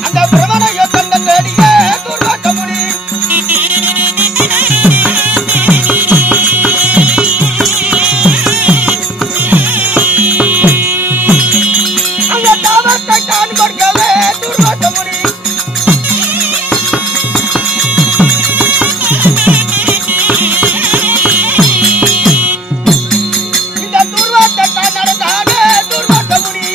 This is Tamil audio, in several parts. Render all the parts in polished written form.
அந்த பிரமனைய கண்ட தேடிய துர்வாட்ட முனி அங்க தாவத்தை தான் கொடுக்கவே துர்வாட்ட முனி இந்த துர்வாட்டை தான் நடந்தானே துர்வாட்ட முனி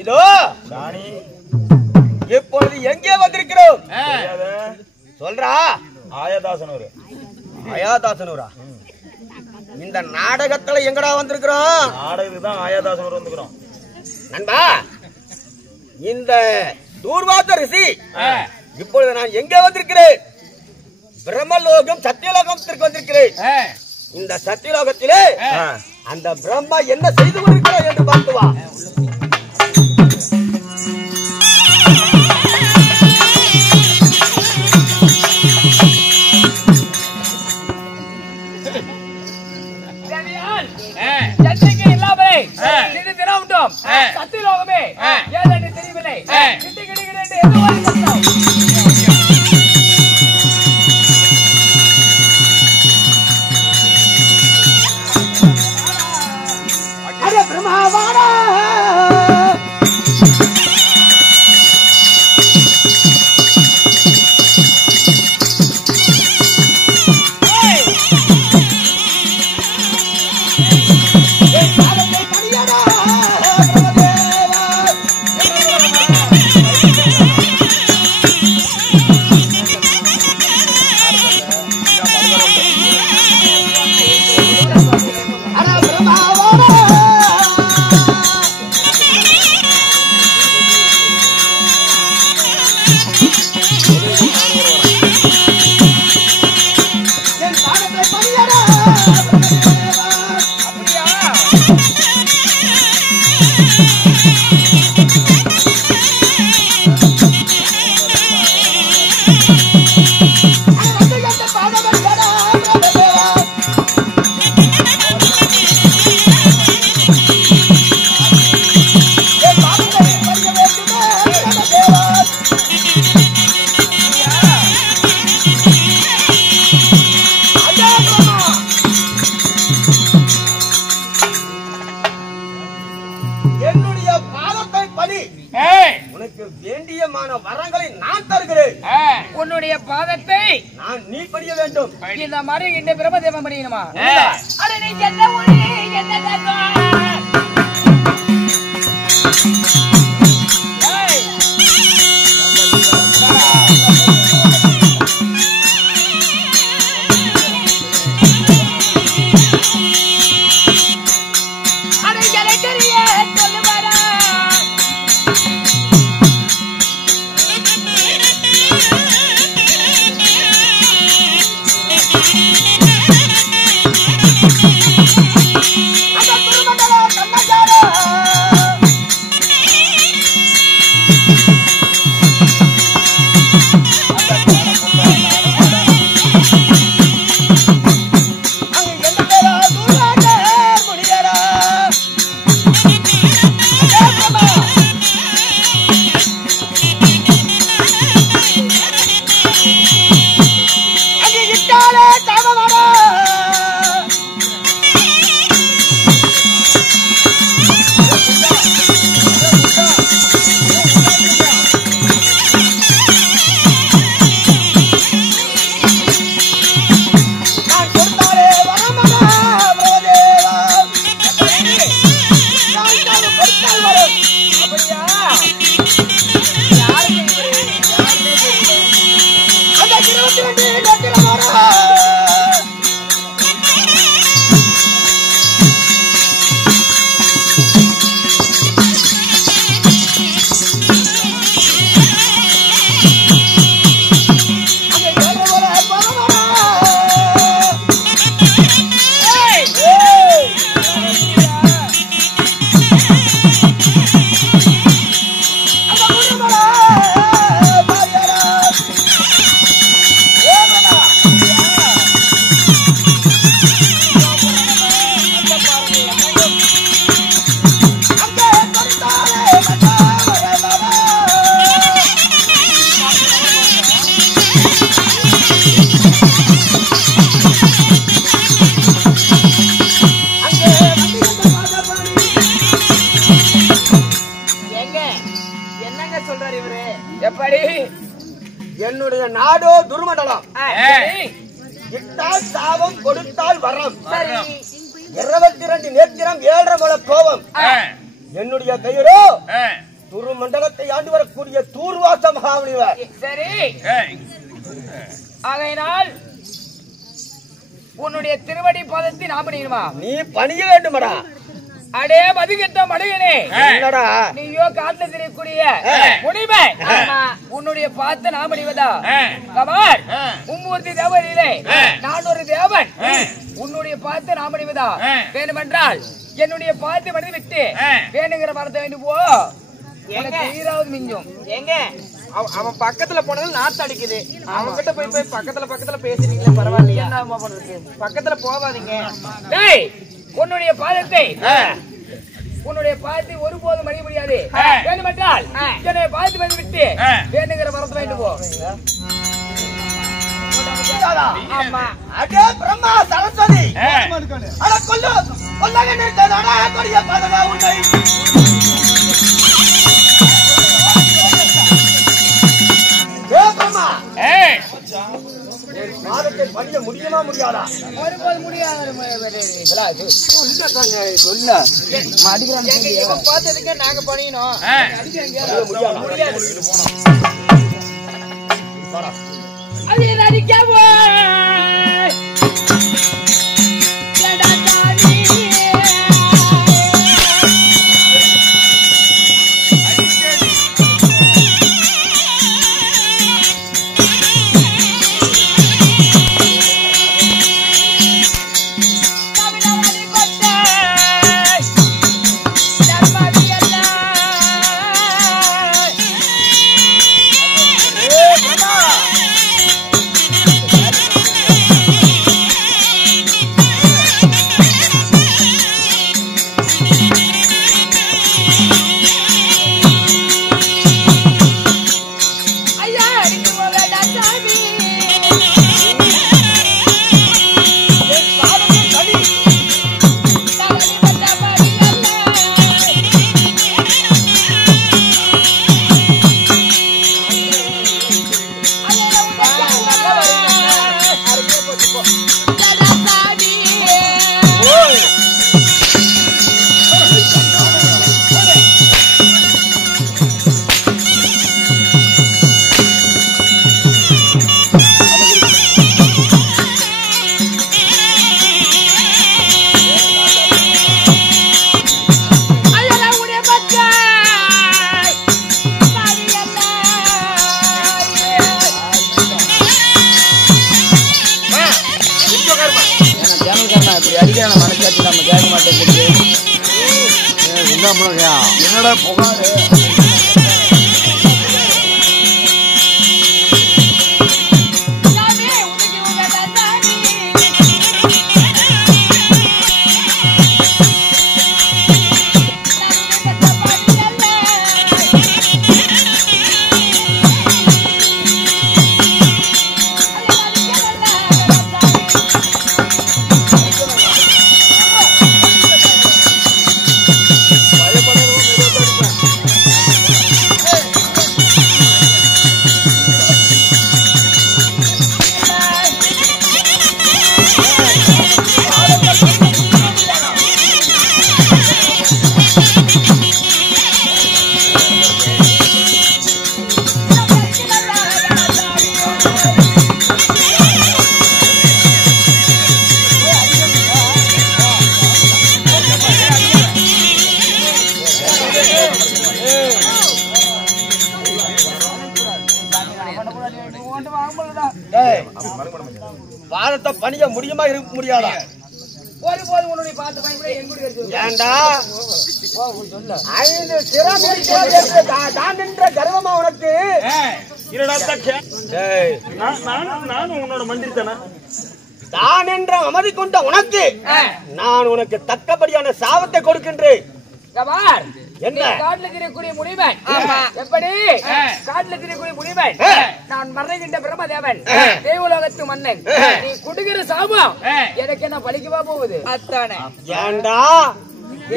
இதோ இப்பொழுது எங்கே வந்திருக்கிறோம் சொல்றா ஆயதாசனூர். அயாதாசனூரா இந்த நாடகத்துல எங்கடா வந்திருக்கிறோம் நாடகத்துக்கு தான் ஆயதாசனூர் வந்துக்கிறோம் நண்பா இந்த தூர்வாத ரிஷி இப்பொழுது நான் எங்கே வந்திருக்கிறேன் பிரம்மலோகம் சத்தியலோகத்திற்கு வந்திருக்கிறேன் இந்த சத்தியலோகத்திலே அந்த பிரம்மா என்ன செய்து கொண்டிருக்கிறார் என்று பார்த்து வா சத்தியலோகமே ஏதென்று தெரியவில்லை பிரம்மாவாடா வரங்களை நான் தருகிறேன் உன்னுடைய பாதத்தை நான் நீ படிய வேண்டும் இந்த மாதிரி இந்த பிரம்மதேவன் படிக்கணுமா அட நீ என்ன ஒளி என்ன தத்துவம் எப்படி? என்னுடைய நாடோ துர்மண்டலம். சரி. இட்டால் சாபம், கொடுத்தால் வரம். சரி. 22 நேத்திரம், 7.5 முழ கோபம். என்னுடைய பெயரோ துருமண்டலத்தை ஆண்டு வரக்கூடிய தூர்வாச மகாமுனிவர். சரி. ஆகையினால் உன்னுடைய திருவடி பாதத்தை நான் பண்ணிடுமா? நீ பணிய வேண்டுமடா. அடே மதுகிட்ட மடுகனே, என்னடா நீயோ காட்டுல தெரியக்கூடிய முடிவை உன்னுடைய பார்த்து நான் முடிவதா? கமார் மும்மூர்த்தி தேவரிலே நான் ஒரு தேவன். உன்னுடைய பார்த்து நான் முடிவதா? வேண்டுமென்றால் என்னுடைய பார்த்து மனித விட்டு வேணுங்கிற மரத்தை வேண்டு போ. ஈராவது மிஞ்சும். எங்க அவன் பக்கத்துல போனது நாத்து அடிக்குது. அவன் கிட்ட போய் பக்கத்துல பேசுறீங்களா? பரவாயில்லையா? பக்கத்துல போகாதீங்க. டேய், உன்னுடைய பாதத்தை ஒருபோதும் மடிய முடியாது. வேண்டுமென்றால் என்னை பார்த்து மனித விட்டு வேணுங்கிற மரத்தை வேண்டு போ. ஆமா. அடே பிரம்மா சரஸ்வதி, அட கொல்லாக நிறுத்தடா கொடிய பதடா உன்னை. ஏ பிரம்மா, மாதத்தை பணிய முடியுமா முடியாதா? ஒருபோது முடியாது. பார்த்ததுக்கு நாங்க பண்ணினோம். அது நடிக்கவோ என்னடா புகாரு? பாதத்தை பணிய முடியுமா இருக்க முடியாதா? ஒருபோது உன்னுடைய பார்த்து பயன்பட எங்குடைய ஏண்டா 5 சிரம் தான் என்ற கர்வமா உனக்கு? நானும் உன்னோட மந்திரி தானே. தான் என்ற அமைதி கொண்ட உனக்கு நான் உனக்கு தக்கபடியான சாபத்தை கொடுக்கின்றேன். என்ன காட்டுல தெரியக்கூடிய முடிவன்? எப்படி காட்டுல தெரியக்கூடிய முடிவன்? நான் மறைகின்ற பிரம்மதேவன், தேவலோகத்து மன்னன். நீ கொடுக்கிற சாபம் எனக்கு என்ன பலிக்கவா போகுது? அத்தானே. ஏண்டா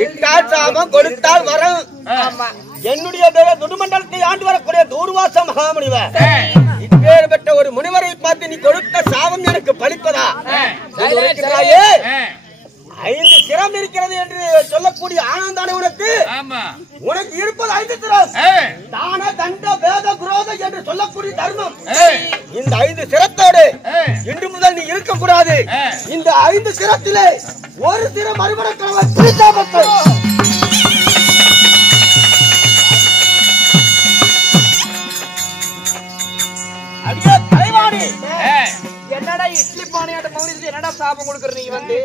இட்டால் சாபம் கொடுத்தால் வரும். ஆமா. என்னுடைய துடுமண்டலத்தை ஆண்டு வரக்கூடிய தூர்வாச மகாமுனிவர் இப்பேர் பெற்ற ஒரு முனிவரை பார்த்து நீ கொடுத்த சாபம் எனக்கு பலிப்பதா? 5 சிரம் இருக்கிறது என்று சொல்லக்கூடிய ஆனந்தான உனக்கு உனக்கு இருப்பது 5 சிரம். தான தண்ட வேத குரோத என்று சொல்லக்கூடிய தர்மம். இந்த 5 சிரத்தோடு இன்று முதல் நீ இருக்கக்கூடாது. இந்த 5 சிரத்திலே ஒரு சிரம் மறுபடக்கிழமை பிரித்தாபத்து. அடியே தலைவாணி, என்னடா இட்லி பானையாட்ட மௌனிக்கு என்னடா சாபம் கொடுக்குற நீ வந்து?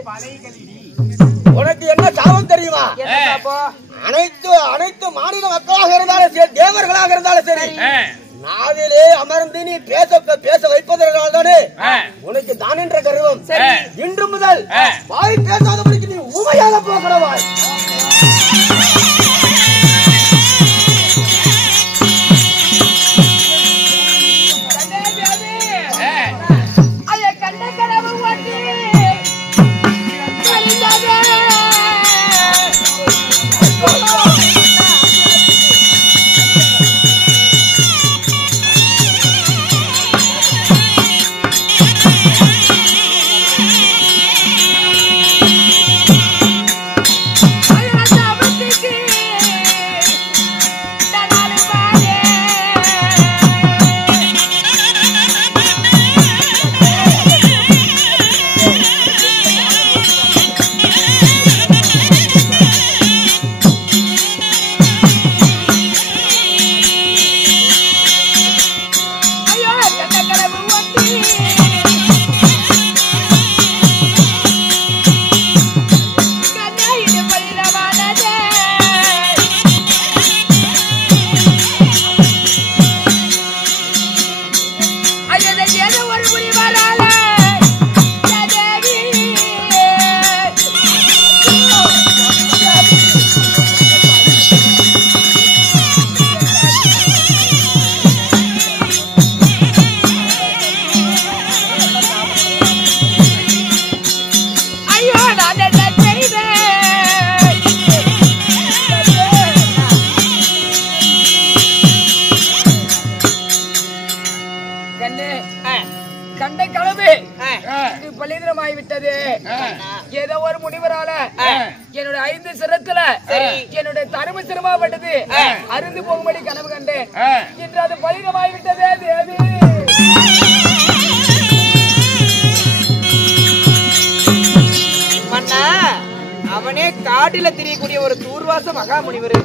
உனக்கு என்ன சாபம் தெரியுமா? என்ன சாபம்? அனைத்து மாநில மக்களாக இருந்தாலும் சரி, தேவர்களாக இருந்தாலும் சரி, நாவிலே அமர்ந்து நீ பேச வைப்பதனால தானே உனக்கு தான் என்ற கர்வம். இன்று முதல் வாய் பேசாதபடிக்கு நீ ஊமையாக போகிறவாய். ஏதோ ஒரு முனிவரால என்னோட 5 சிரத்துல என்னுடைய தரும சிரமாப்பட்டது அருந்து போகும்படி கனவு கண்டேன். இன்று அது பலிதமாய்விட்டதே தேவி. மன்னா, அவனே காட்டில தெரியக்கூடிய ஒரு தூர்வாச மகா முனிவர்.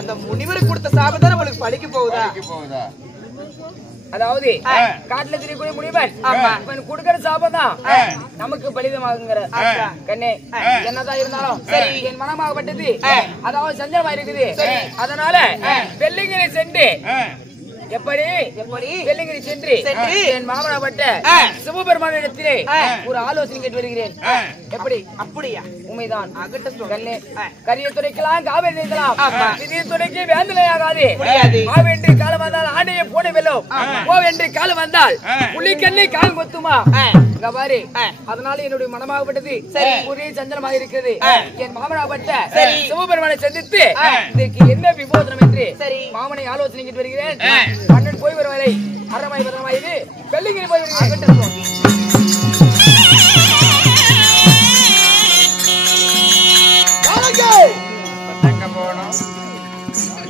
அந்த முனிவர் கொடுத்த சாபத்தை நம்மளுக்கு பலிக்க போகுதா? அதாவது காட்டுல தெரியக்கூடிய முனிவன் இவன் கொடுக்கிற சாபம் தான் நமக்கு பலிதமாகுங்கிற கண்ணே. என்னதான் இருந்தாலும் என் மனமாகப்பட்டது அதாவது சஞ்சலமா இருக்குது. அதனால வெள்ளிங்கிரி சென்று எப்படி வெள்ளிங்கிரி சென்று என் மாமனாப்பட்ட சிவபெருமானிடத்திலே ஒரு ஆலோசனை கேட்டு வருகிறேன். எப்படி? அப்படியா? உண்மைதான். கண்ணே, கரிய துறைக்கலாம் காவேரி நீந்தலாம், திடீர் துறைக்கு வேந்தலையாகாது. ஆவென்று காலம் வந்தால் ஆண்டைய போன வெல்லும், போவென்று காலம் வந்தால் புலிக்கண்ணை கால் கொத்துமா? இங்க பாரு, அதனால என்னுடைய மனமாகப்பட்டது ஒரே சஞ்சலமாக இருக்கிறது. என் மாமனாப்பட்ட சிவபெருமானை சந்தித்து இதற்கு என்ன விபோதனம் என்று மாமனை ஆலோசனை கேட்டு வருகிறேன். 12 போய் வரும் வரை அறமாய் பதமாயிரு வெள்ளிங்கிரி போய் வருகிறேன்.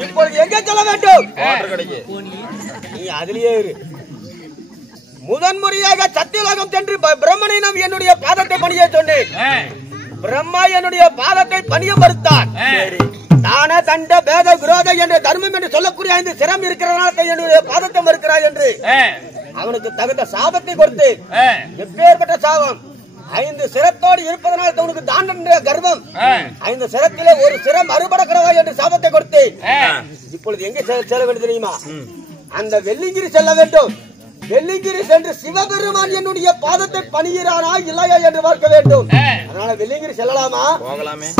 இப்பொழுது எங்க சொல்ல வேண்டும்? நீ அதிலேயே இரு. முதன்முறையாக சத்தியலோகம் சென்று பிரம்மனை நாம் என்னுடைய பாதத்தை பணிய சொன்னேன். பிரம்மா என்னுடைய பாதத்தை பணிய மறுத்தான். தான தண்ட பேத குரோத என்ற தர்மம் என்று சொல்லக்கூடிய 5 சிரம் இருக்கிறனால என்னுடைய பாதத்தை மறுக்கிறாய் என்று அவனுக்கு தகுந்த சாபத்தை கொடுத்து, எப்பேற்பட்ட சாபம்? 5 சிரத்தோடு இருப்பதனால் உனக்கு தான் என்ற கர்வம். 5 சிரத்திலே ஒரு சிரம் அறுபடக்கிறவா என்று சாபத்தை கொடுத்து இப்பொழுது எங்க செல்ல வேண்டும் தெரியுமா? அந்த வெள்ளிங்கிரி செல்ல வேண்டும். வெள்ளிங்கிரி சென்று சிவபெருமான் என்னுடைய பாதத்தை பணிகிறானா இல்லையா என்று பார்க்க வேண்டும். அதனால வெள்ளிங்கிரி செல்லலாமா? போகலாமே.